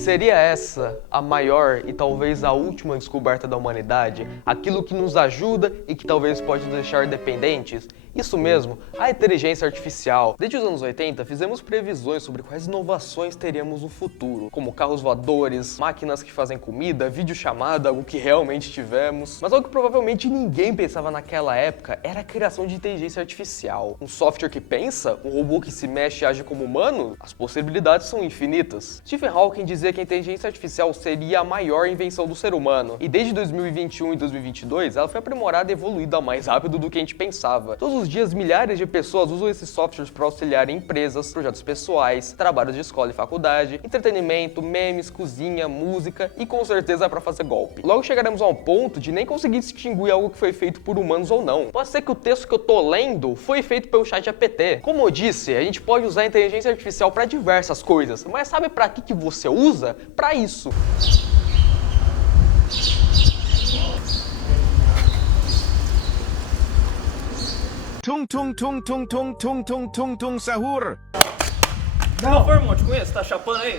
Seria essa a maior e talvez a última descoberta da humanidade? Aquilo que nos ajuda e que talvez pode nos deixar dependentes? Isso mesmo, a inteligência artificial. Desde os anos 80, fizemos previsões sobre quais inovações teríamos no futuro, como carros voadores, máquinas que fazem comida, videochamada, algo que realmente tivemos. Mas algo que provavelmente ninguém pensava naquela época era a criação de inteligência artificial. Um software que pensa? Um robô que se mexe e age como humano? As possibilidades são infinitas. Stephen Hawking dizia que a inteligência artificial seria a maior invenção do ser humano, e desde 2021 e 2022 ela foi aprimorada e evoluída mais rápido do que a gente pensava. Todos os dias, milhares de pessoas usam esses softwares para auxiliar em empresas, projetos pessoais, trabalhos de escola e faculdade, entretenimento, memes, cozinha, música e com certeza para fazer golpe. Logo chegaremos a um ponto de nem conseguir distinguir algo que foi feito por humanos ou não. Pode ser que o texto que eu tô lendo foi feito pelo ChatGPT. Como eu disse, a gente pode usar a inteligência artificial para diversas coisas, mas sabe para que você usa? Para isso. Tung tung tung tung tung tung tung tung tung sahur. Não, Formonte, conheço, tá chapando aí?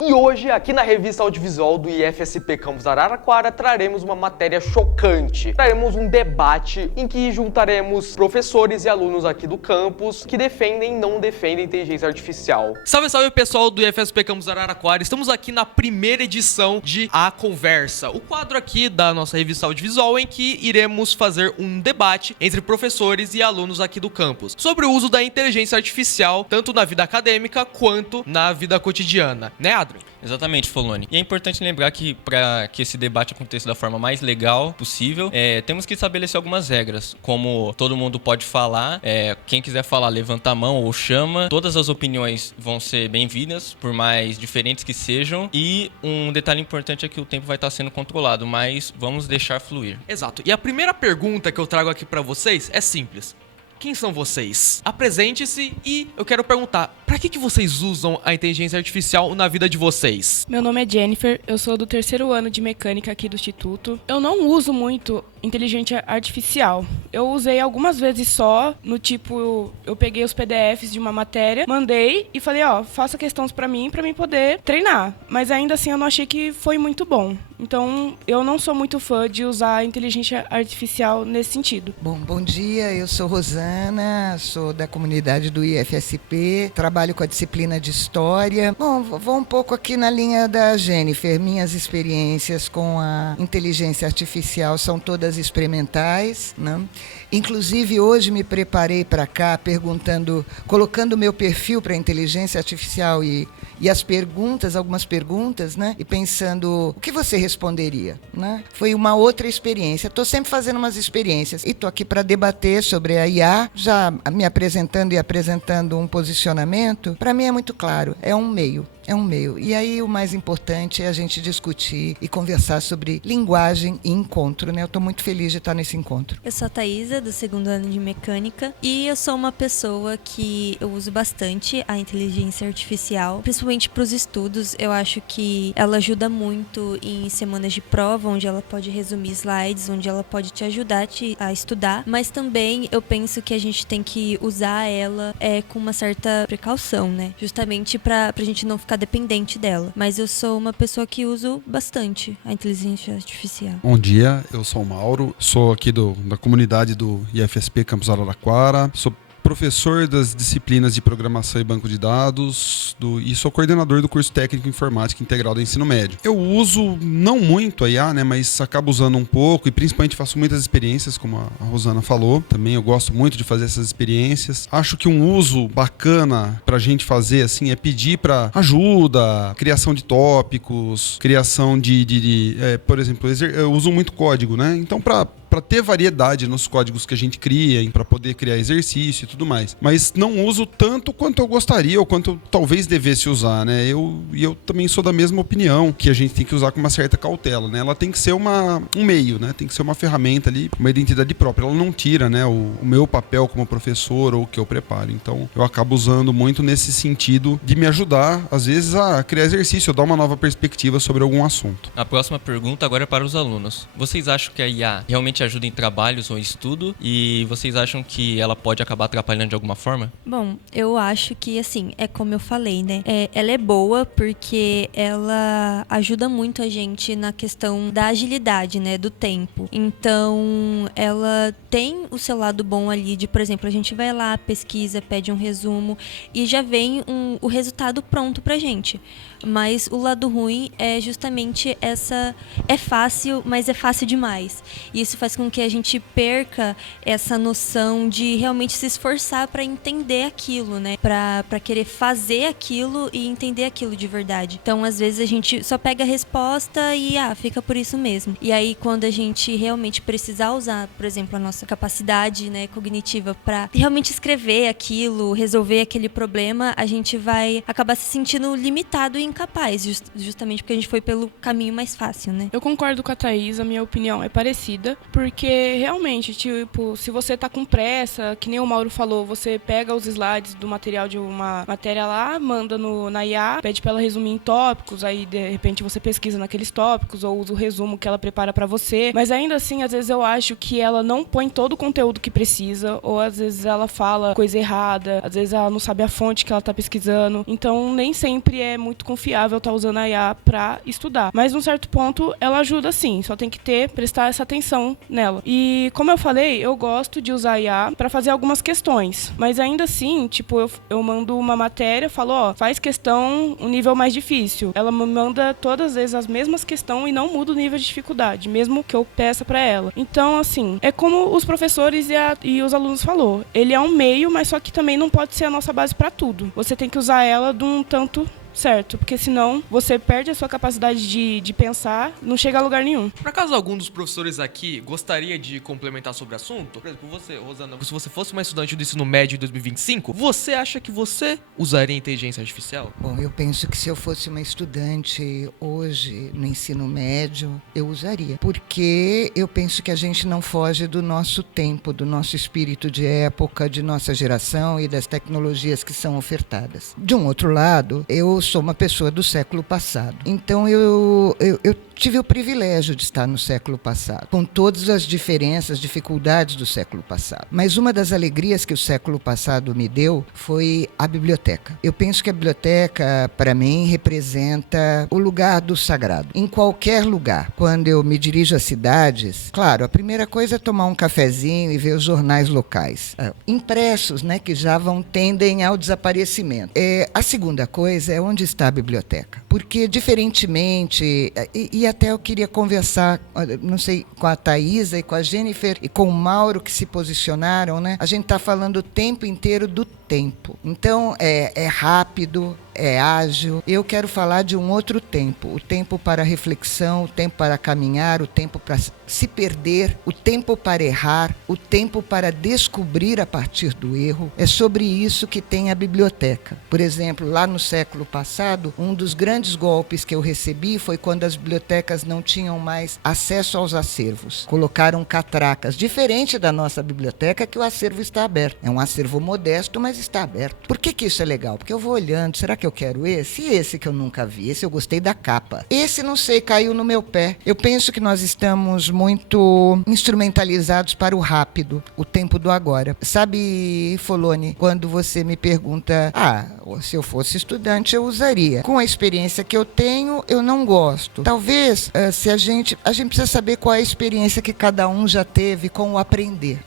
E hoje, aqui na revista audiovisual do IFSP Campus Araraquara, traremos uma matéria chocante. Traremos um debate em que juntaremos professores e alunos aqui do campus que defendem e não defendem inteligência artificial. Salve, salve pessoal do IFSP Campus Araraquara, estamos aqui na primeira edição de A Conversa, o quadro aqui da nossa revista audiovisual em que iremos fazer um debate entre professores e alunos aqui do campus sobre o uso da inteligência artificial, tanto na vida acadêmica quanto na vida cotidiana, né, Adrian? Exatamente, Foloni. E é importante lembrar que para que esse debate aconteça da forma mais legal possível, temos que estabelecer algumas regras, como todo mundo pode falar, quem quiser falar levanta a mão ou chama, todas as opiniões vão ser bem-vindas, por mais diferentes que sejam, e um detalhe importante é que o tempo vai estar sendo controlado, mas vamos deixar fluir. Exato. E a primeira pergunta que eu trago aqui pra vocês é simples. Quem são vocês? Apresente-se e eu quero perguntar, pra que vocês usam a inteligência artificial na vida de vocês? Meu nome é Jennifer, eu sou do 3º ano de mecânica aqui do Instituto. Eu não uso muito inteligência artificial. Eu usei algumas vezes só, no tipo, eu peguei os PDFs de uma matéria, mandei e falei, faça questões pra mim poder treinar. Mas ainda assim eu não achei que foi muito bom. Então, eu não sou muito fã de usar a inteligência artificial nesse sentido. Bom dia, eu sou Rosana, sou da comunidade do IFSP, trabalho com a disciplina de História. Bom, vou um pouco aqui na linha da Jennifer. Minhas experiências com a inteligência artificial são todas experimentais, né? Inclusive, hoje me preparei para cá colocando o meu perfil para a inteligência artificial e as perguntas, algumas perguntas, né? E pensando, o que você responderia, né? Foi uma outra experiência. Estou sempre fazendo umas experiências e estou aqui para debater sobre a IA, já me apresentando e apresentando um posicionamento. Para mim é muito claro, é um meio. E aí o mais importante é a gente discutir e conversar sobre linguagem e encontro, né? Eu estou muito feliz de estar nesse encontro. Eu sou a Thaisa, do 2º ano de mecânica, e eu sou uma pessoa que eu uso bastante a inteligência artificial, principalmente para os estudos. Eu acho que ela ajuda muito em semanas de prova, onde ela pode resumir slides, onde ela pode te ajudar a estudar, mas também eu penso que a gente tem que usar ela com uma certa precaução, né? Justamente para a gente não ficar dependente dela. Mas eu sou uma pessoa que uso bastante a inteligência artificial. Bom dia, eu sou o Mauro, sou aqui da comunidade do IFSP Campus Araraquara, sou professor das disciplinas de programação e banco de dados e sou coordenador do curso técnico informática integral do ensino médio. Eu uso não muito a IA, né, mas acabo usando um pouco e principalmente faço muitas experiências, como a Rosana falou. Também eu gosto muito de fazer essas experiências. Acho que um uso bacana pra gente fazer assim é pedir para ajuda, criação de tópicos, criação por exemplo, eu uso muito código, né? Então para ter variedade nos códigos que a gente cria, para poder criar exercício e tudo mais. Mas não uso tanto quanto eu gostaria ou quanto eu talvez devesse usar, né? Eu também sou da mesma opinião, que a gente tem que usar com uma certa cautela, né? Ela tem que ser um meio, né? Tem que ser uma ferramenta ali, uma identidade própria. Ela não tira, né, o meu papel como professor ou o que eu preparo. Então, eu acabo usando muito nesse sentido de me ajudar, às vezes, a criar exercício, ou dar uma nova perspectiva sobre algum assunto. A próxima pergunta agora é para os alunos. Vocês acham que a IA realmente realmente ajuda em trabalhos ou estudo? E vocês acham que ela pode acabar atrapalhando de alguma forma? Bom, eu acho que, assim, é como eu falei, né? Ela é boa porque ela ajuda muito a gente na questão da agilidade, né? Do tempo. Então, ela tem o seu lado bom ali de, por exemplo, a gente vai lá, pesquisa, pede um resumo e já vem o resultado pronto pra gente. Mas o lado ruim é justamente essa... É fácil, mas é fácil demais. E isso faz com que a gente perca essa noção de realmente se esforçar para entender aquilo, né? Para querer fazer aquilo e entender aquilo de verdade. Então, às vezes, a gente só pega a resposta e fica por isso mesmo. E aí, quando a gente realmente precisar usar, por exemplo, a nossa capacidade, né, cognitiva para realmente escrever aquilo, resolver aquele problema, a gente vai acabar se sentindo limitado e incapaz, justamente porque a gente foi pelo caminho mais fácil, né? Eu concordo com a Thaís, a minha opinião é parecida, porque realmente, tipo, se você tá com pressa, que nem o Mauro falou, você pega os slides do material de uma matéria lá, manda na IA, pede pra ela resumir em tópicos, aí de repente você pesquisa naqueles tópicos ou usa o resumo que ela prepara pra você, mas ainda assim, às vezes eu acho que ela não põe todo o conteúdo que precisa, ou às vezes ela fala coisa errada, às vezes ela não sabe a fonte que ela tá pesquisando, então nem sempre é muito confiável estar usando a IA para estudar. Mas num certo ponto ela ajuda sim, só tem que prestar essa atenção nela. E como eu falei, eu gosto de usar a IA para fazer algumas questões, mas ainda assim, tipo, eu mando uma matéria, falo, faz questão um nível mais difícil. Ela me manda todas as vezes as mesmas questões e não muda o nível de dificuldade, mesmo que eu peça para ela. Então, assim, é como os professores e os alunos falou. Ele é um meio, mas só que também não pode ser a nossa base para tudo. Você tem que usar ela de um tanto certo, porque senão você perde a sua capacidade de pensar, não chega a lugar nenhum. Por acaso algum dos professores aqui gostaria de complementar sobre o assunto? Por exemplo, você, Rosana, se você fosse uma estudante do ensino médio em 2025, você acha que você usaria inteligência artificial? Bom, eu penso que se eu fosse uma estudante hoje no ensino médio, eu usaria. Porque eu penso que a gente não foge do nosso tempo, do nosso espírito de época, de nossa geração e das tecnologias que são ofertadas. De um outro lado, eu sou uma pessoa do século passado. Então eu tive o privilégio de estar no século passado, com todas as diferenças, dificuldades do século passado. Mas uma das alegrias que o século passado me deu foi a biblioteca. Eu penso que a biblioteca, para mim, representa o lugar do sagrado. Em qualquer lugar. Quando eu me dirijo a cidades, claro, a primeira coisa é tomar um cafezinho e ver os jornais locais. Impressos, né, que já tendem ao desaparecimento. A segunda coisa é onde está a biblioteca. Porque, diferentemente, e até eu queria conversar, não sei, com a Thaisa e com a Jennifer e com o Mauro, que se posicionaram, né? A gente está falando o tempo inteiro do tempo. Então, é rápido, é ágil. Eu quero falar de um outro tempo. O tempo para reflexão, o tempo para caminhar, o tempo para se perder, o tempo para errar, o tempo para descobrir a partir do erro. É sobre isso que tem a biblioteca. Por exemplo, lá no século passado, um dos grandes golpes que eu recebi foi quando as bibliotecas não tinham mais acesso aos acervos. Colocaram catracas, diferente da nossa biblioteca, que o acervo está aberto. É um acervo modesto, mas está aberto. Por que isso é legal? Porque eu vou olhando, será que eu quero esse? E esse que eu nunca vi? Esse eu gostei da capa. Esse, não sei, caiu no meu pé. Eu penso que nós estamos muito instrumentalizados para o rápido, o tempo do agora. Sabe, Folone, quando você me pergunta, se eu fosse estudante eu usaria. Com a experiência que eu tenho, eu não gosto. Talvez, se a gente precisa saber qual é a experiência que cada um já teve com o aprender.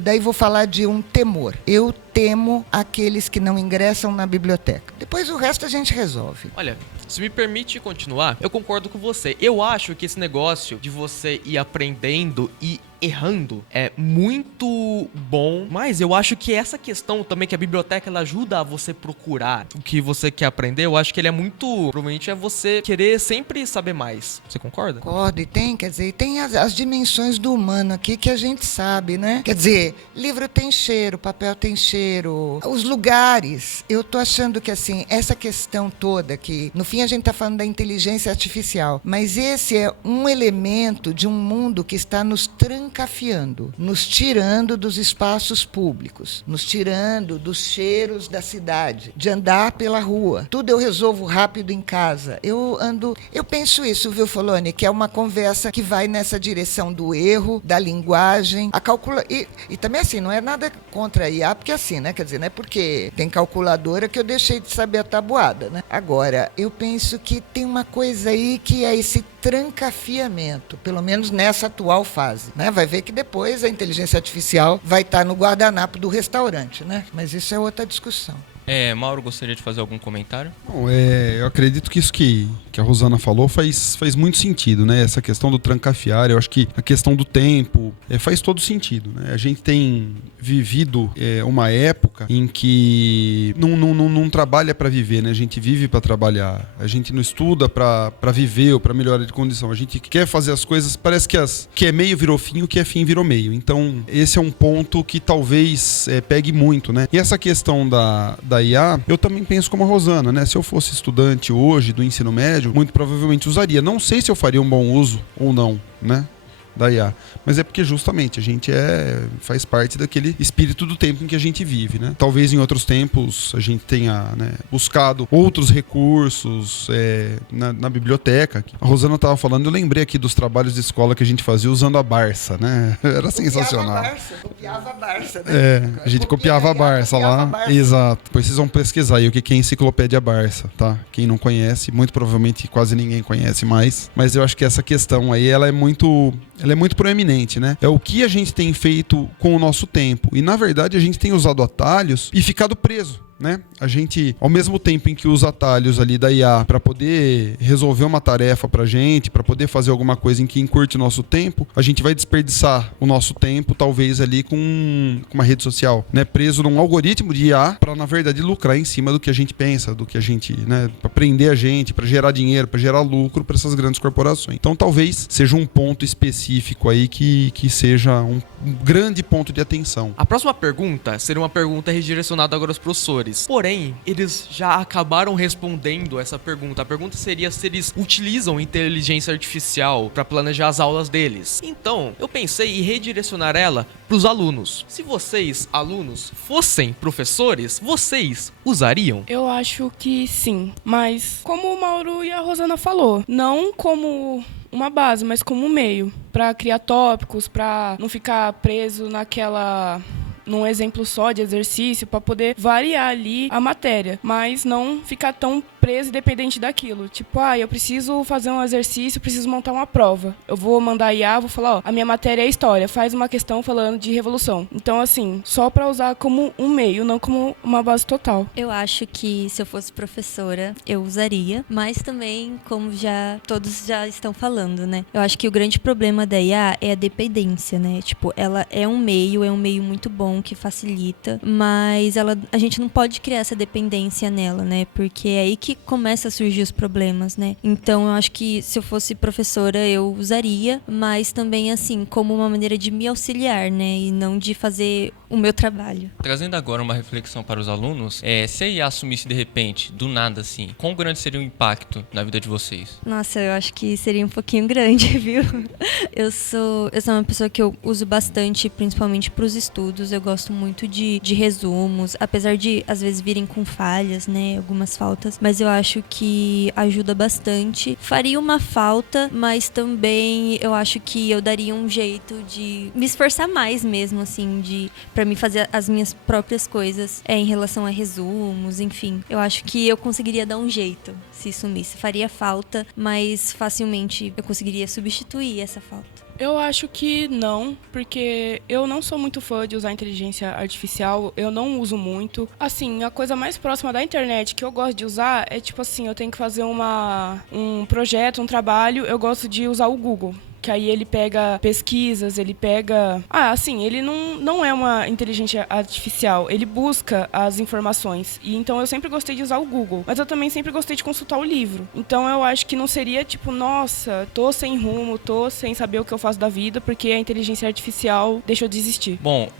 Daí vou falar de um temor. Eu temo aqueles que não ingressam na biblioteca. Depois o resto a gente resolve. Olha, se me permite continuar, eu concordo com você. Eu acho que esse negócio de você ir aprendendo e errando é muito bom, mas eu acho que essa questão também que a biblioteca ela ajuda a você procurar o que você quer aprender, eu acho que ele é muito, provavelmente é você querer sempre saber mais. Você concorda? Concordo, e tem as dimensões do humano aqui que a gente sabe, né? Quer dizer, livro tem cheiro, papel tem cheiro, os lugares. Eu tô achando que, assim, essa questão toda que, no fim a gente tá falando da inteligência artificial, mas esse é um elemento de um mundo que está nos tranquilizando trancafiando, nos tirando dos espaços públicos, nos tirando dos cheiros da cidade, de andar pela rua. Tudo eu resolvo rápido em casa. Eu penso isso, viu, Folone, que é uma conversa que vai nessa direção do erro, da linguagem, e também assim, não é nada contra a IA, porque assim, né, quer dizer, não é porque tem calculadora que eu deixei de saber a tabuada, né? Agora, eu penso que tem uma coisa aí que é esse trancafiamento, pelo menos nessa atual fase, né? Vai ver que depois a inteligência artificial vai estar no guardanapo do restaurante, né? Mas isso é outra discussão. Mauro, gostaria de fazer algum comentário? Bom, eu acredito que isso que a Rosana falou faz muito sentido, né? Essa questão do trancafiar, eu acho que a questão do tempo faz todo sentido, né? A gente tem vivido uma época em que não trabalha para viver, né? A gente vive para trabalhar, a gente não estuda para viver ou para melhorar de condição, a gente quer fazer as coisas, parece que é meio virou fim, o que é fim virou meio. Então, esse é um ponto que talvez pegue muito, né? E essa questão da IA, eu também penso como a Rosana, né? Se eu fosse estudante hoje do ensino médio, muito provavelmente usaria. Não sei se eu faria um bom uso ou não, né? Da IA. Mas é porque justamente a gente faz parte daquele espírito do tempo em que a gente vive, né? Talvez em outros tempos a gente tenha, né, buscado outros recursos na biblioteca. A Rosana estava falando, eu lembrei aqui dos trabalhos de escola que a gente fazia usando a Barça, né? Era sensacional. Copiava a Barça, né? A gente copiava a Barça lá. Exato. Depois vocês vão pesquisar aí o que é Enciclopédia Barça, tá? Quem não conhece, muito provavelmente quase ninguém conhece mais. Mas eu acho que essa questão aí, ela é muito proeminente, né? É o que a gente tem feito com o nosso tempo. E, na verdade, a gente tem usado atalhos e ficado preso, né? A gente, ao mesmo tempo em que usa atalhos ali da IA para poder resolver uma tarefa pra gente, para poder fazer alguma coisa em que encurte o nosso tempo, a gente vai desperdiçar o nosso tempo, talvez ali com uma rede social, né? Preso num algoritmo de IA para, na verdade, lucrar em cima do que a gente pensa, do que a gente, né? Para prender a gente, para gerar dinheiro, para gerar lucro para essas grandes corporações. Então, talvez seja um ponto específico aí que seja um grande ponto de atenção. A próxima pergunta seria uma pergunta redirecionada agora aos professores. Porém, eles já acabaram respondendo essa pergunta. A pergunta seria se eles utilizam inteligência artificial para planejar as aulas deles. Então, eu pensei em redirecionar ela para os alunos. Se vocês, alunos, fossem professores, vocês usariam? Eu acho que sim, mas como o Mauro e a Rosana falou, não como uma base, mas como um meio para criar tópicos, para não ficar preso num exemplo só de exercício, para poder variar ali a matéria, mas não ficar tão preso e dependente daquilo. Tipo, eu preciso fazer um exercício, preciso montar uma prova. Eu vou mandar a IA, vou falar, a minha matéria é história, faz uma questão falando de revolução. Então, assim, só para usar como um meio, não como uma base total. Eu acho que se eu fosse professora, eu usaria, mas também, como todos já estão falando, né? Eu acho que o grande problema da IA é a dependência, né? Tipo, ela é um meio muito bom, que facilita, mas a gente não pode criar essa dependência nela, né? Porque é aí que começa a surgir os problemas, né? Então, eu acho que se eu fosse professora, eu usaria, mas também, assim, como uma maneira de me auxiliar, né? E não de fazer o meu trabalho. Trazendo agora uma reflexão para os alunos, se a IA assumisse de repente, do nada, assim, quão grande seria o impacto na vida de vocês? Nossa, eu acho que seria um pouquinho grande, viu? Eu sou uma pessoa que eu uso bastante, principalmente para os estudos. Eu gosto muito de resumos, apesar de às vezes virem com falhas, né, algumas faltas, mas eu acho que ajuda bastante. Faria uma falta, mas também eu acho que eu daria um jeito de me esforçar mais mesmo, assim, pra mim fazer as minhas próprias coisas em relação a resumos, enfim. Eu acho que eu conseguiria dar um jeito se sumisse. Faria falta, mas facilmente eu conseguiria substituir essa falta. Eu acho que não, porque eu não sou muito fã de usar inteligência artificial, eu não uso muito. Assim, a coisa mais próxima da internet que eu gosto de usar é tipo assim, eu tenho que fazer um projeto, um trabalho, eu gosto de usar o Google. Que aí ele pega pesquisas, ele pega... assim, ele não é uma inteligência artificial, ele busca as informações. E então eu sempre gostei de usar o Google, mas eu também sempre gostei de consultar o livro. Então eu acho que não seria tipo, nossa, tô sem rumo, tô sem saber o que eu faço da vida, porque a inteligência artificial deixou de existir. Bom,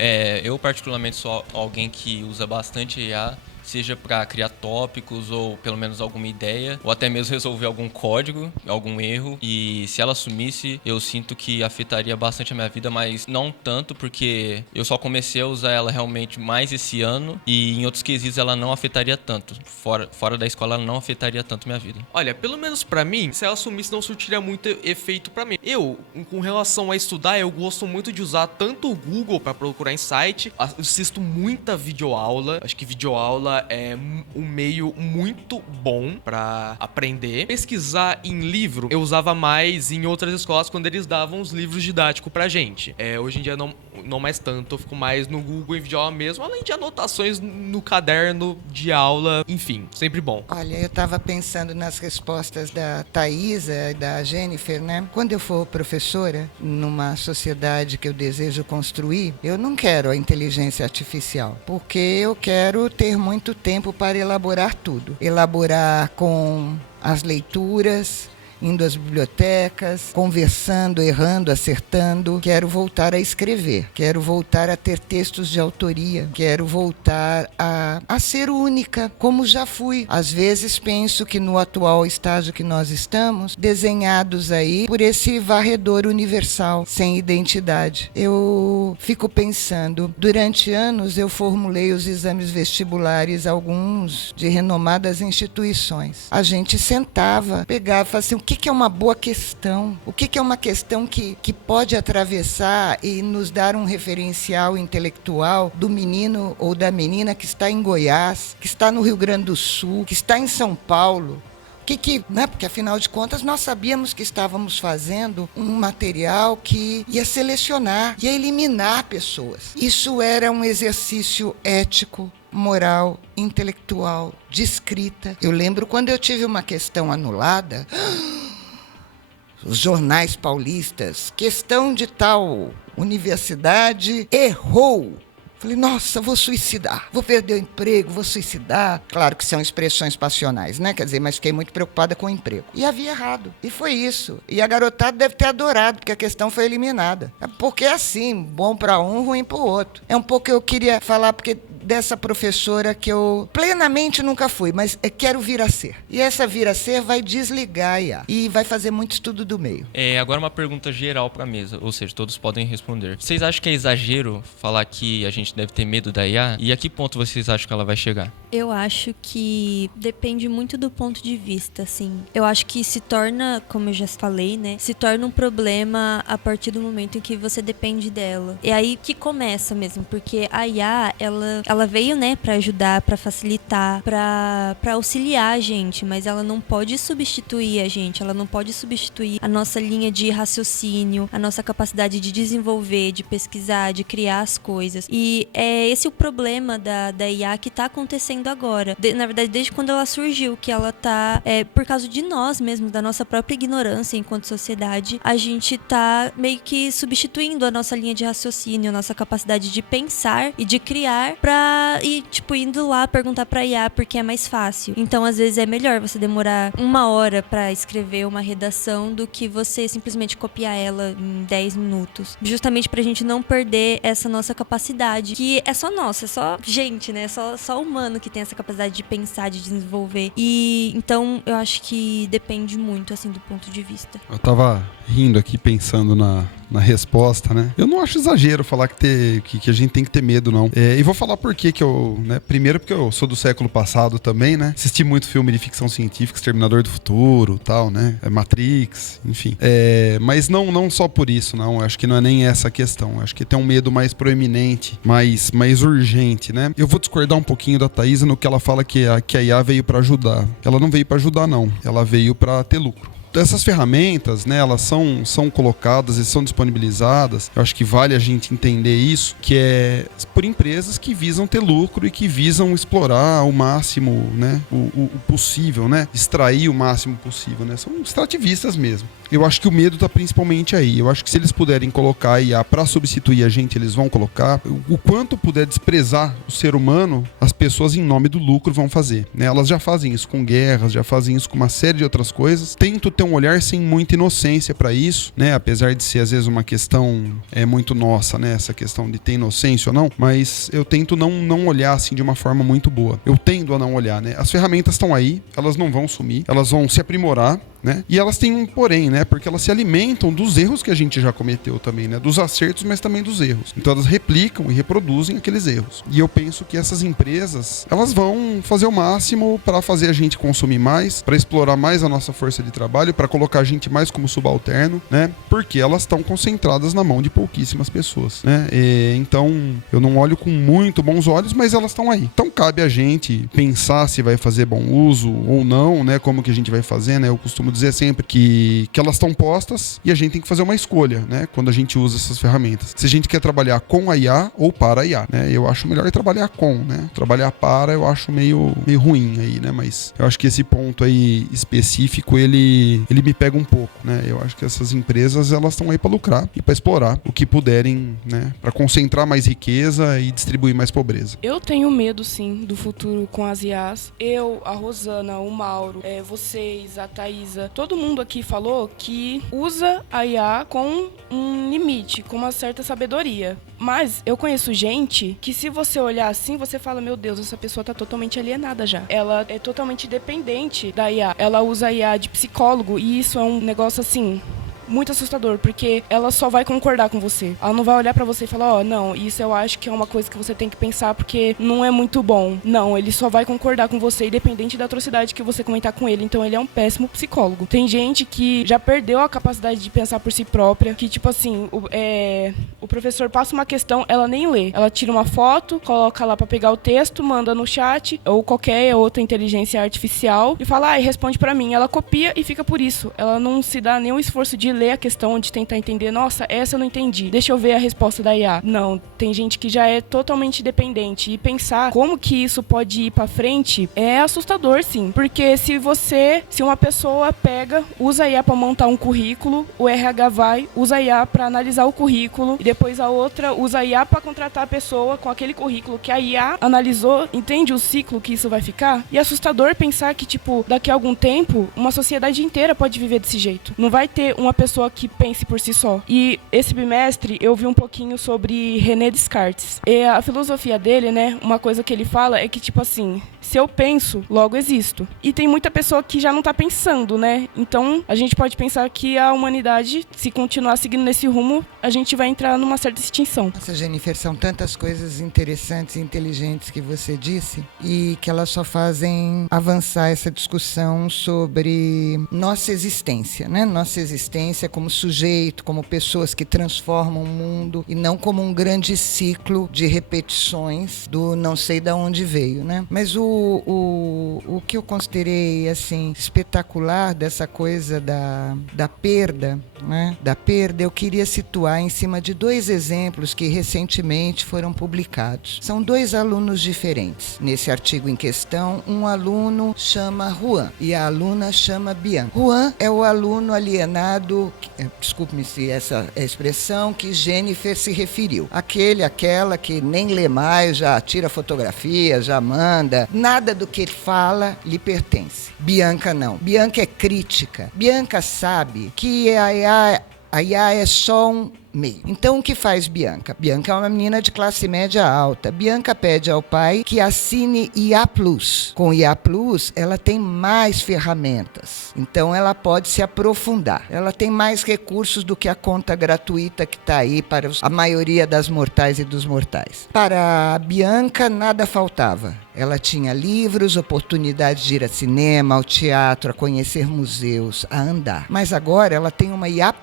eu particularmente sou alguém que usa bastante IA seja para criar tópicos ou pelo menos alguma ideia, ou até mesmo resolver algum código, algum erro. E se ela sumisse, eu sinto que afetaria bastante a minha vida, mas não tanto, porque eu só comecei a usar ela realmente mais esse ano, e em outros quesitos ela não afetaria tanto. Fora da escola ela não afetaria tanto minha vida. Olha, pelo menos pra mim, se ela sumisse não surtiria muito efeito pra mim. Eu, com relação a estudar, eu gosto muito de usar tanto o Google pra procurar em site, assisto muita videoaula. Acho que videoaula é um meio muito bom pra aprender. Pesquisar em livro, eu usava mais em outras escolas quando eles davam os livros didáticos pra gente. Hoje em dia não mais tanto, eu fico mais no Google e videoaula mesmo, além de anotações no caderno de aula, enfim, sempre bom. Olha, eu estava pensando nas respostas da Thaisa e da Jennifer, né? Quando eu for professora numa sociedade que eu desejo construir, eu não quero a inteligência artificial, porque eu quero ter muito tempo para elaborar tudo. Elaborar com as leituras, indo às bibliotecas, conversando, errando, acertando. Quero voltar a escrever, quero voltar a ter textos de autoria, quero voltar a ser única, como já fui. Às vezes penso que no atual estágio que nós estamos, desenhados aí por esse varredor universal, sem identidade. Eu fico pensando, durante anos eu formulei os exames vestibulares, alguns de renomadas instituições. A gente sentava, pegava e falava assim, o que é uma boa questão? O que é uma questão que pode atravessar e nos dar um referencial intelectual do menino ou da menina que está em Goiás, que está no Rio Grande do Sul, que está em São Paulo? Né? Porque, afinal de contas, nós sabíamos que estávamos fazendo um material que ia selecionar, ia eliminar pessoas. Isso era um exercício ético, moral, intelectual, de escrita. Eu lembro quando eu tive uma questão anulada, os jornais paulistas, questão de tal universidade errou. Falei, nossa, vou suicidar, vou perder o emprego, vou suicidar. Claro que são expressões passionais, né? Quer dizer, mas fiquei muito preocupada com o emprego. E havia errado. E foi isso. E a garotada deve ter adorado, porque a questão foi eliminada. Porque é assim, bom para um, ruim para o outro. É um pouco que eu queria falar, porque dessa professora que eu plenamente nunca fui, mas quero vir a ser. E essa vir a ser vai desligar a IA e vai fazer muito estudo do meio. Agora uma pergunta geral para a mesa, ou seja, todos podem responder. Vocês acham que é exagero falar que a gente deve ter medo da IA? E a que ponto vocês acham que ela vai chegar? Eu acho que depende muito do ponto de vista, assim. Eu acho que se torna, como eu já falei, né? Se torna um problema a partir do momento em que você depende dela. É aí que começa mesmo, porque a IA, ela veio, né, para ajudar, para facilitar, para auxiliar a gente, mas ela não pode substituir a gente, ela não pode substituir a nossa linha de raciocínio, a nossa capacidade de desenvolver, de pesquisar, de criar as coisas. E é esse o problema da IA que tá acontecendo agora. Na verdade, desde quando ela surgiu, que ela tá, por causa de nós mesmos, da nossa própria ignorância enquanto sociedade, a gente tá meio que substituindo a nossa linha de raciocínio, a nossa capacidade de pensar e de criar indo lá perguntar pra IA porque é mais fácil. Então, às vezes, é melhor você demorar 1 hora pra escrever uma redação do que você simplesmente copiar ela em 10 minutos. Justamente pra gente não perder essa nossa capacidade, que é só nossa, é só gente, né? Só humano que tem essa capacidade de pensar, de desenvolver. E, então, eu acho que depende muito, assim, do ponto de vista. Eu tava rindo aqui, pensando na resposta, né? Eu não acho exagero falar que a gente tem que ter medo, não. E vou falar por que eu, né? Primeiro porque eu sou do século passado também, né? Assisti muito filme de ficção científica, Exterminador do Futuro, tal, né? Matrix, enfim. Mas não só por isso, não. Acho que não é nem essa a questão. Acho que tem um medo mais proeminente, mais urgente, né? Eu vou discordar um pouquinho da Thaisa no que ela fala que a IA veio pra ajudar. Ela não veio pra ajudar, não. Ela veio pra ter lucro. Essas ferramentas, né, elas são colocadas e são disponibilizadas, eu acho que vale a gente entender isso, que é por empresas que visam ter lucro e que visam explorar o máximo, né, o possível, né, extrair o máximo possível, né, são extrativistas mesmo. Eu acho que o medo está principalmente aí. Eu acho que se eles puderem colocar a IA para substituir a gente, eles vão colocar. O quanto puder desprezar o ser humano, as pessoas em nome do lucro vão fazer, né? Elas já fazem isso com guerras, já fazem isso com uma série de outras coisas. Tento ter ter um olhar sem muita inocência para isso, né? Apesar de ser às vezes uma questão muito nossa, né? Essa questão de ter inocência ou não, mas eu tento não olhar assim de uma forma muito boa. Eu tendo a não olhar, né? As ferramentas estão aí, elas não vão sumir, elas vão se aprimorar, né? E elas têm um porém, né? Porque elas se alimentam dos erros que a gente já cometeu também, né? Dos acertos, mas também dos erros. Então elas replicam e reproduzem aqueles erros. E eu penso que essas empresas, elas vão fazer o máximo para fazer a gente consumir mais, para explorar mais a nossa força de trabalho, para colocar a gente mais como subalterno, né? Porque elas estão concentradas na mão de pouquíssimas pessoas, né? Então eu não olho com muito bons olhos, mas elas estão aí. Então cabe a gente pensar se vai fazer bom uso ou não, né? Como que a gente vai fazer, né? Eu costumo dizer sempre que elas estão postas e a gente tem que fazer uma escolha, né? Quando a gente usa essas ferramentas. Se a gente quer trabalhar com a IA ou para a IA, né? Eu acho melhor trabalhar com, né? Trabalhar para eu acho meio ruim aí, né? Mas eu acho que esse ponto aí específico, ele me pega um pouco, né? Eu acho que essas empresas, elas estão aí para lucrar e para explorar o que puderem, né? Para concentrar mais riqueza e distribuir mais pobreza. Eu tenho medo, sim, do futuro com as IAs. Eu, a Rosana, o Mauro, vocês, a Thaisa, todo mundo aqui falou que usa a IA com um limite, com uma certa sabedoria. Mas eu conheço gente que, se você olhar assim, você fala, meu Deus, essa pessoa tá totalmente alienada já. Ela é totalmente dependente da IA. Ela usa a IA de psicólogo e isso é um negócio assim muito assustador, porque ela só vai concordar com você. Ela não vai olhar pra você e falar, não, isso eu acho que é uma coisa que você tem que pensar porque não é muito bom. Não, ele só vai concordar com você, independente da atrocidade que você comentar com ele. Então ele é um péssimo psicólogo. Tem gente que já perdeu a capacidade de pensar por si própria, que tipo assim, o professor passa uma questão, ela nem lê. Ela tira uma foto, coloca lá pra pegar o texto, manda no chat, ou qualquer outra inteligência artificial, e fala, responde pra mim. Ela copia e fica por isso. Ela não se dá nenhum esforço de ler a questão, de tentar entender, nossa, essa eu não entendi, deixa eu ver a resposta da IA. Não, tem gente que já é totalmente dependente, e pensar como que isso pode ir pra frente é assustador, sim, porque se uma pessoa pega, usa a IA pra montar um currículo, o RH vai, usa a IA pra analisar o currículo, e depois a outra usa a IA pra contratar a pessoa com aquele currículo que a IA analisou, entende o ciclo que isso vai ficar? E é assustador pensar que, tipo, daqui a algum tempo, uma sociedade inteira pode viver desse jeito. Não vai ter uma pessoa que pense por si só. E esse bimestre eu vi um pouquinho sobre René Descartes. E a filosofia dele, né, uma coisa que ele fala é que, tipo assim, se eu penso, logo existo. E tem muita pessoa que já não tá pensando, né? Então, a gente pode pensar que a humanidade, se continuar seguindo nesse rumo, a gente vai entrar numa certa extinção. Nossa, Jennifer, são tantas coisas interessantes e inteligentes que você disse e que elas só fazem avançar essa discussão sobre nossa existência, né? Nossa existência como sujeito, como pessoas que transformam o mundo e não como um grande ciclo de repetições do não sei de onde veio, né? Mas o que eu considerei assim espetacular dessa coisa da perda, né? Da perda, eu queria situar em cima de 2 exemplos que recentemente foram publicados. São 2 alunos diferentes. Nesse artigo em questão, um aluno chama Juan e a aluna chama Bianca. Juan é o aluno alienado, desculpe-me se essa é a expressão que Jennifer se referiu. Aquela que nem lê mais, já tira fotografia, já manda. Nada do que ele fala lhe pertence. Bianca não. Bianca é crítica. Bianca sabe que a IA é só um meio. Então, o que faz Bianca? Bianca é uma menina de classe média alta. Bianca pede ao pai que assine IA+. Com IA+, ela tem mais ferramentas. Então, ela pode se aprofundar. Ela tem mais recursos do que a conta gratuita que está aí para a maioria das mortais e dos mortais. Para a Bianca, nada faltava. Ela tinha livros, oportunidades de ir ao cinema, ao teatro, a conhecer museus, a andar. Mas agora ela tem uma IA+.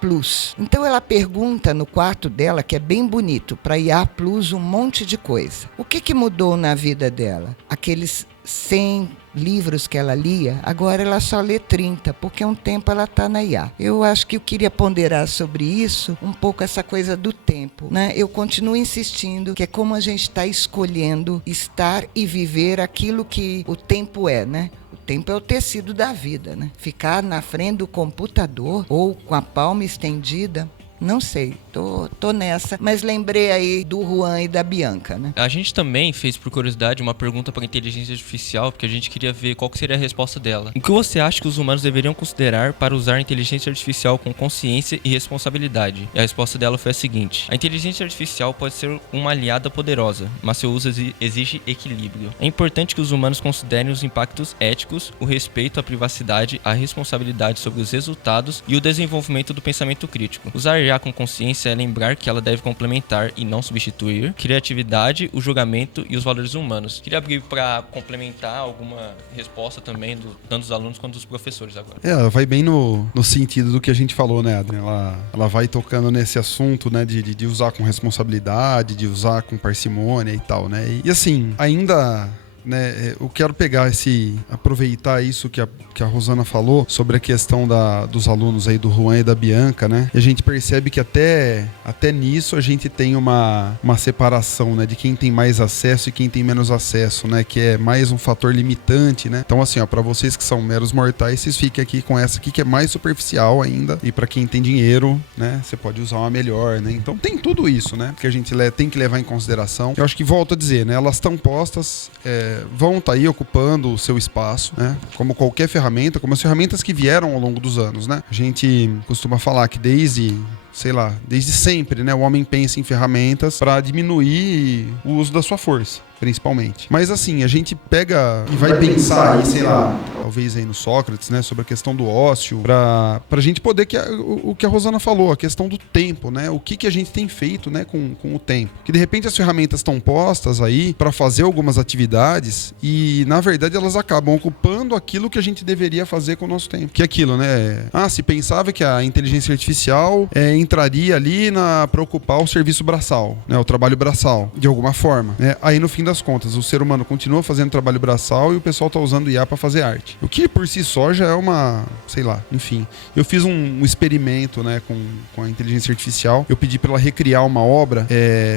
Então ela pergunta no quarto dela, que é bem bonito, para IA+, um monte de coisa. O que mudou na vida dela? Aqueles 100 livros que ela lia, agora ela só lê 30, porque há um tempo ela está na IA. Eu acho que eu queria ponderar sobre isso, um pouco essa coisa do tempo, né? Eu continuo insistindo que é como a gente está escolhendo estar e viver aquilo que o tempo é, né? O tempo é o tecido da vida, né? Ficar na frente do computador ou com a palma estendida Não sei, tô nessa. Mas lembrei aí do Juan e da Bianca, né? A gente também fez, por curiosidade, uma pergunta para a inteligência artificial, porque a gente queria ver qual que seria a resposta dela. O que você acha que os humanos deveriam considerar para usar a inteligência artificial com consciência e responsabilidade? E a resposta dela foi a seguinte: a inteligência artificial pode ser uma aliada poderosa, mas seu uso exige equilíbrio. É importante que os humanos considerem os impactos éticos, o respeito à privacidade, a responsabilidade sobre os resultados e o desenvolvimento do pensamento crítico. Usar IA com consciência é lembrar que ela deve complementar e não substituir criatividade, o julgamento e os valores humanos. Queria abrir para complementar alguma resposta também, tanto dos alunos quanto dos professores agora. Ela vai bem no sentido do que a gente falou, né, Adrian? Ela vai tocando nesse assunto, né, de usar com responsabilidade, de usar com parcimônia e tal, né? E assim, ainda... né, eu quero aproveitar isso que a Rosana falou sobre a questão dos alunos aí do Juan e da Bianca, né? E a gente percebe que até nisso a gente tem uma separação, né, de quem tem mais acesso e quem tem menos acesso, né? Que é mais um fator limitante, né? Então assim, ó, para vocês que são meros mortais, vocês fiquem aqui com essa aqui que é mais superficial ainda, e para quem tem dinheiro, né, você pode usar uma melhor, né? Então tem tudo isso, né, que a gente tem que levar em consideração. Eu acho que, volto a dizer, né, elas estão postas, vão estar aí ocupando o seu espaço, né? Como qualquer ferramenta, como as ferramentas que vieram ao longo dos anos, né? A gente costuma falar que desde sempre, né, o homem pensa em ferramentas para diminuir o uso da sua força, principalmente. Mas assim, a gente pega e vai pensar aí, talvez aí no Sócrates, né, sobre a questão do ócio, pra gente poder, o que a Rosana falou, a questão do tempo, né, o que a gente tem feito, né, com o tempo. Que de repente as ferramentas estão postas aí para fazer algumas atividades e, na verdade, elas acabam ocupando aquilo que a gente deveria fazer com o nosso tempo. Que é aquilo, né, se pensava que a inteligência artificial entraria ali para ocupar o serviço braçal, né, o trabalho braçal, de alguma forma, né? Aí, no fim das contas, o ser humano continua fazendo trabalho braçal e o pessoal tá usando IA para fazer arte. O que por si só já é enfim. Eu fiz um experimento, né, com a inteligência artificial. Eu pedi para ela recriar uma obra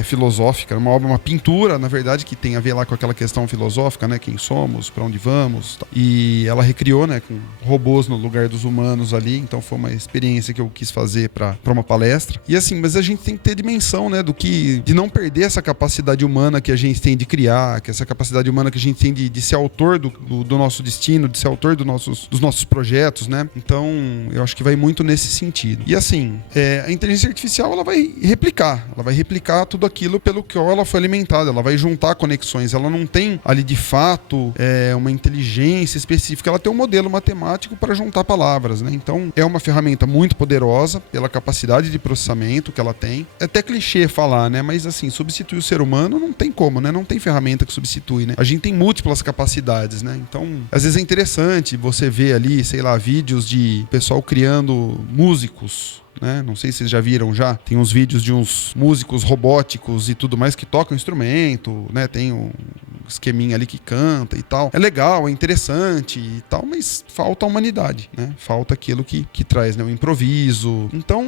filosófica, uma pintura, na verdade, que tem a ver lá com aquela questão filosófica, né, quem somos, para onde vamos, tá. E ela recriou, né, com robôs no lugar dos humanos ali. Então foi uma experiência que eu quis fazer para uma palestra. E assim, mas a gente tem que ter dimensão, né, de não perder essa capacidade humana que a gente tem de criar, que essa capacidade humana que a gente tem de ser autor do nosso destino, de ser autor dos nossos projetos, né? Então, eu acho que vai muito nesse sentido. E assim, a inteligência artificial, ela vai replicar tudo aquilo pelo que ela foi alimentada, ela vai juntar conexões, ela não tem ali de fato uma inteligência específica, ela tem um modelo matemático para juntar palavras, né? Então, é uma ferramenta muito poderosa pela capacidade de processamento que ela tem. É até clichê falar, né? Mas assim, substituir o ser humano não tem como, né? Não tem ferramenta que substitui, né? A gente tem múltiplas capacidades, né? Então, às vezes é interessante você ver ali, vídeos de pessoal criando músicos, né? Não sei se vocês já viram já. Tem uns vídeos de uns músicos robóticos e tudo mais que tocam instrumento, né? Tem um esqueminha ali que canta e tal. É legal, é interessante e tal, mas falta a humanidade, né? Falta aquilo que traz, né? O improviso. Então,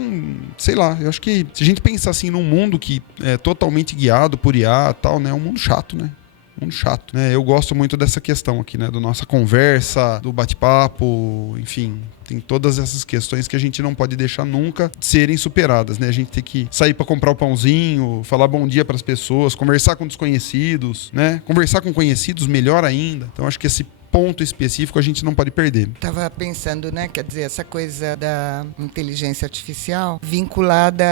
eu acho que se a gente pensar assim num mundo que é totalmente guiado por IA e tal, né? É um mundo chato, né? Muito chato, né? Eu gosto muito dessa questão aqui, né? Da nossa conversa, do bate-papo, enfim. Tem todas essas questões que a gente não pode deixar nunca serem superadas, né? A gente tem que sair para comprar o pãozinho, falar bom dia para as pessoas, conversar com desconhecidos, né? Conversar com conhecidos, melhor ainda. Então, acho que esse ponto específico a gente não pode perder. Estava pensando, né, quer dizer, essa coisa da inteligência artificial vinculada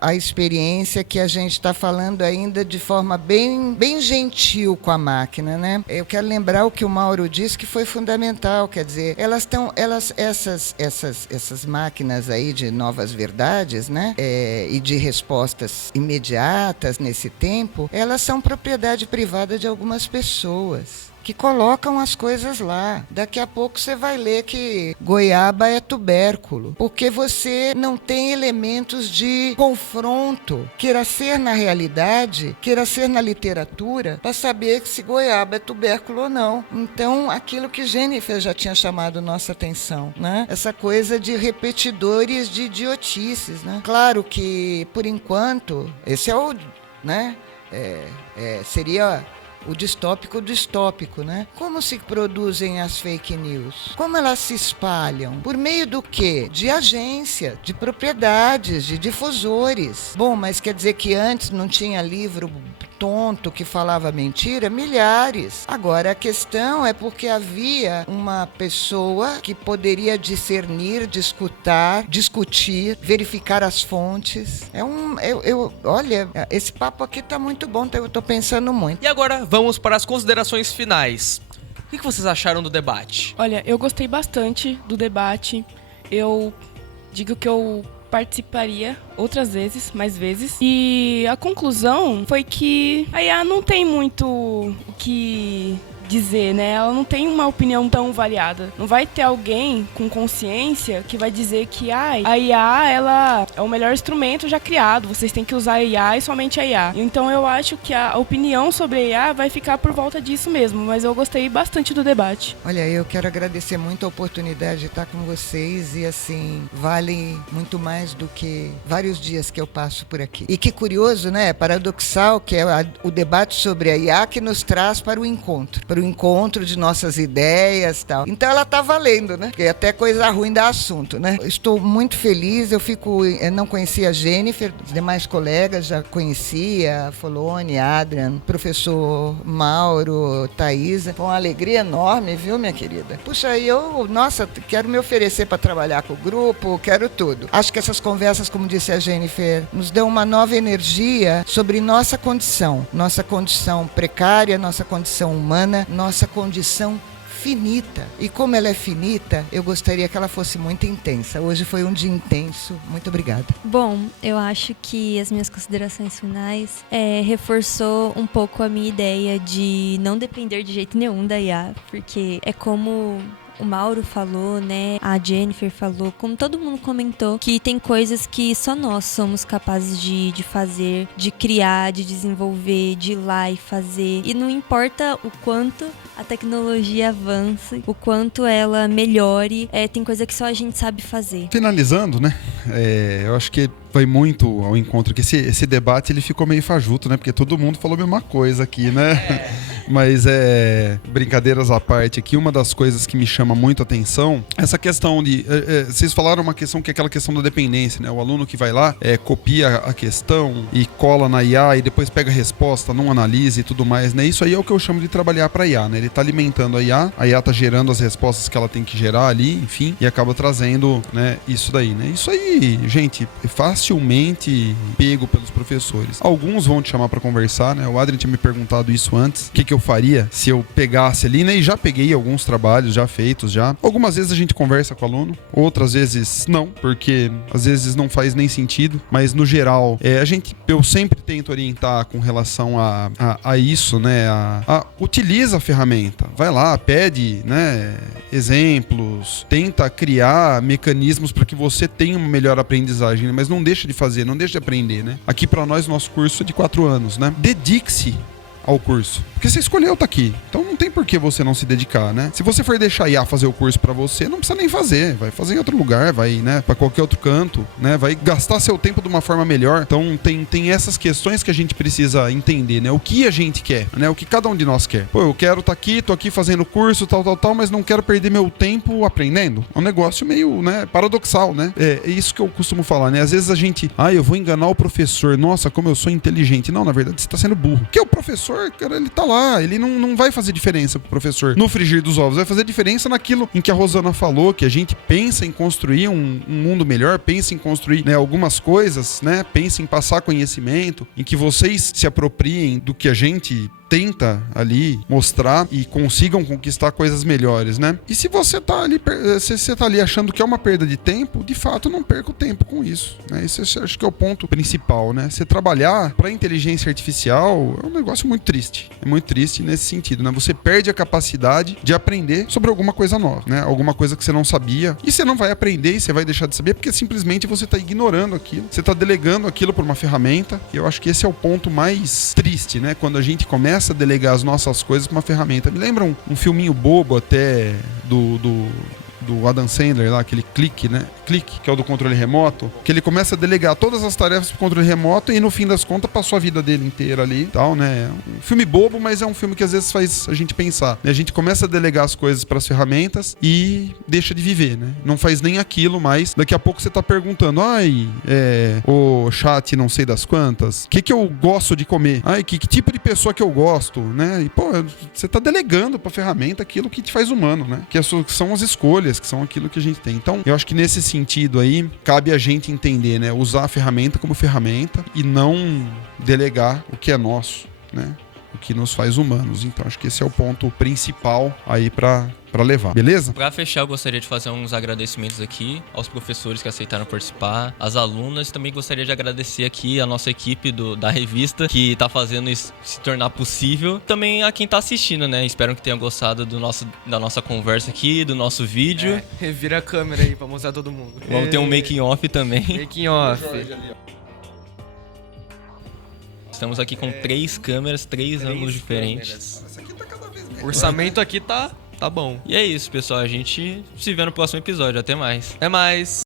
à experiência que a gente está falando ainda de forma bem gentil com a máquina, né? Eu quero lembrar o que o Mauro disse que foi fundamental, quer dizer, essas máquinas aí de novas verdades, né, e de respostas imediatas nesse tempo, elas são propriedade privada de algumas pessoas que colocam as coisas lá. Daqui a pouco você vai ler que goiaba é tubérculo, porque você não tem elementos de confronto, queira ser na realidade, queira ser na literatura, para saber se goiaba é tubérculo ou não. Então, aquilo que Jennifer já tinha chamado nossa atenção, né? Essa coisa de repetidores de idiotices, né? Claro que, por enquanto, esse é o, né? Seria o distópico, né? Como se produzem as fake news? Como elas se espalham? Por meio do quê? De agência, de propriedades, de difusores. Bom, mas quer dizer que antes não tinha livro tonto que falava mentira? Milhares. Agora, a questão é porque havia uma pessoa que poderia discernir, discutir, verificar as fontes. Olha, esse papo aqui tá muito bom, eu tô pensando muito. E agora vamos para as considerações finais. O que vocês acharam do debate? Olha, eu gostei bastante do debate. Eu digo que eu participaria mais vezes. E a conclusão foi que a IA não tem muito o que dizer, né? Ela não tem uma opinião tão variada. Não vai ter alguém com consciência que vai dizer que a IA, ela é o melhor instrumento já criado, vocês têm que usar a IA e somente a IA. Então eu acho que a opinião sobre a IA vai ficar por volta disso mesmo, mas eu gostei bastante do debate. Olha, eu quero agradecer muito a oportunidade de estar com vocês e assim, vale muito mais do que vários dias que eu passo por aqui. E que curioso, né? Paradoxal que é o debate sobre a IA que nos traz para o encontro de nossas ideias e tal. Então ela tá valendo, né? Porque até coisa ruim dá assunto, né? Estou muito feliz, eu não conhecia a Jennifer, os demais colegas já conhecia, Folone, Adrian, professor Mauro, Thaisa. Foi uma alegria enorme, viu, minha querida? Puxa, quero me oferecer para trabalhar com o grupo, quero tudo. Acho que essas conversas, como disse a Jennifer, nos dão uma nova energia sobre nossa condição precária, nossa condição humana, nossa condição finita. E como ela é finita, eu gostaria que ela fosse muito intensa. Hoje foi um dia intenso. Muito obrigada. Bom, eu acho que as minhas considerações finais reforçou um pouco a minha ideia de não depender de jeito nenhum da IA, porque é como o Mauro falou, né? A Jennifer falou, como todo mundo comentou, que tem coisas que só nós somos capazes de fazer, de criar, de desenvolver, de ir lá e fazer. E não importa o quanto a tecnologia avance, o quanto ela melhore, tem coisa que só a gente sabe fazer. Finalizando, né? Eu acho que vai muito ao encontro, que esse debate ele ficou meio fajuto, né? Porque todo mundo falou a mesma coisa aqui, né? Mas brincadeiras à parte aqui, uma das coisas que me chama muito a atenção, essa questão de... vocês falaram uma questão que é aquela questão da dependência, né? O aluno que vai lá, copia a questão e cola na IA e depois pega a resposta, não analisa e tudo mais, né? Isso aí é o que eu chamo de trabalhar para a IA, né? Ele tá alimentando a IA tá gerando as respostas que ela tem que gerar ali, enfim, e acaba trazendo, né, isso daí, né? Isso aí, gente, é facilmente pego pelos professores. Alguns vão te chamar para conversar, né? O Adrian tinha me perguntado isso antes, o que eu faria se eu pegasse ali, né? E já peguei alguns trabalhos já feitos, já. Algumas vezes a gente conversa com o aluno, outras vezes não, porque às vezes não faz nem sentido, mas no geral, eu sempre tento orientar com relação a isso, né? Utiliza a ferramenta, vai lá, pede, né, exemplos, tenta criar mecanismos para que você tenha uma melhor aprendizagem, né? Mas não deixa de fazer, não deixa de aprender, né? Aqui para nós, nosso curso é de 4 anos, né? Dedique-se ao curso, porque você escolheu estar aqui, então não tem por que você não se dedicar, né? Se você for deixar a IA fazer o curso pra você, não precisa nem fazer, vai fazer em outro lugar, vai, né, pra qualquer outro canto, né, vai gastar seu tempo de uma forma melhor. Então tem essas questões que a gente precisa entender, né, o que a gente quer, né, o que cada um de nós quer. Pô, eu quero estar aqui, tô aqui fazendo curso, tal, mas não quero perder meu tempo aprendendo. É um negócio meio, né, paradoxal, né? É isso que eu costumo falar, né? Às vezes a gente, eu vou enganar o professor, nossa, como eu sou inteligente. Não, na verdade você tá sendo burro, porque o professor, cara, ele tá lá, ele não vai fazer diferença pro professor no frigir dos ovos, vai fazer diferença naquilo em que a Rosana falou, que a gente pensa em construir um mundo melhor, pensa em construir, né, algumas coisas, né, pensa em passar conhecimento, em que vocês se apropriem do que a gente tenta ali mostrar e consigam conquistar coisas melhores, né? E se você tá ali achando que é uma perda de tempo, de fato não perca o tempo com isso, né? Isso eu acho que é o ponto principal, né? Você trabalhar para inteligência artificial é um negócio muito triste. É muito triste nesse sentido, né? Você perde a capacidade de aprender sobre alguma coisa nova, né? Alguma coisa que você não sabia, e você não vai aprender e você vai deixar de saber porque simplesmente você tá ignorando aquilo, você tá delegando aquilo por uma ferramenta. E eu acho que esse é o ponto mais triste, né? Quando a gente começa a delegar as nossas coisas pra uma ferramenta. Me lembra um filminho bobo até do do Adam Sandler lá, aquele Clique, né? Clique, que é o do controle remoto, que ele começa a delegar todas as tarefas pro controle remoto e no fim das contas passou a vida dele inteira ali e tal, né? É um filme bobo, mas é um filme que às vezes faz a gente pensar. A gente começa a delegar as coisas para as ferramentas e deixa de viver, né? Não faz nem aquilo mais. Daqui a pouco você tá perguntando, o chat não sei das quantas, o que eu gosto de comer? Que tipo de pessoa que eu gosto, né? E, pô, você tá delegando pra ferramenta aquilo que te faz humano, né? Que são as escolhas, que são aquilo que a gente tem. Então, eu acho que nesse sentido aí, cabe a gente entender, né? Usar a ferramenta como ferramenta e não delegar o que é nosso, né? O que nos faz humanos. Então, acho que esse é o ponto principal aí pra levar, beleza? Pra fechar, eu gostaria de fazer uns agradecimentos aqui aos professores que aceitaram participar, às alunas, também gostaria de agradecer aqui a nossa equipe da revista, que tá fazendo isso se tornar possível, também a quem tá assistindo, né? Espero que tenham gostado da nossa conversa aqui, do nosso vídeo. Revira a câmera aí pra mostrar todo mundo. Vamos ter um making off também. Making off. Estamos aqui com 3 câmeras, 3 ângulos diferentes. O orçamento aqui tá bom. E é isso, pessoal. A gente se vê no próximo episódio. Até mais. Até mais.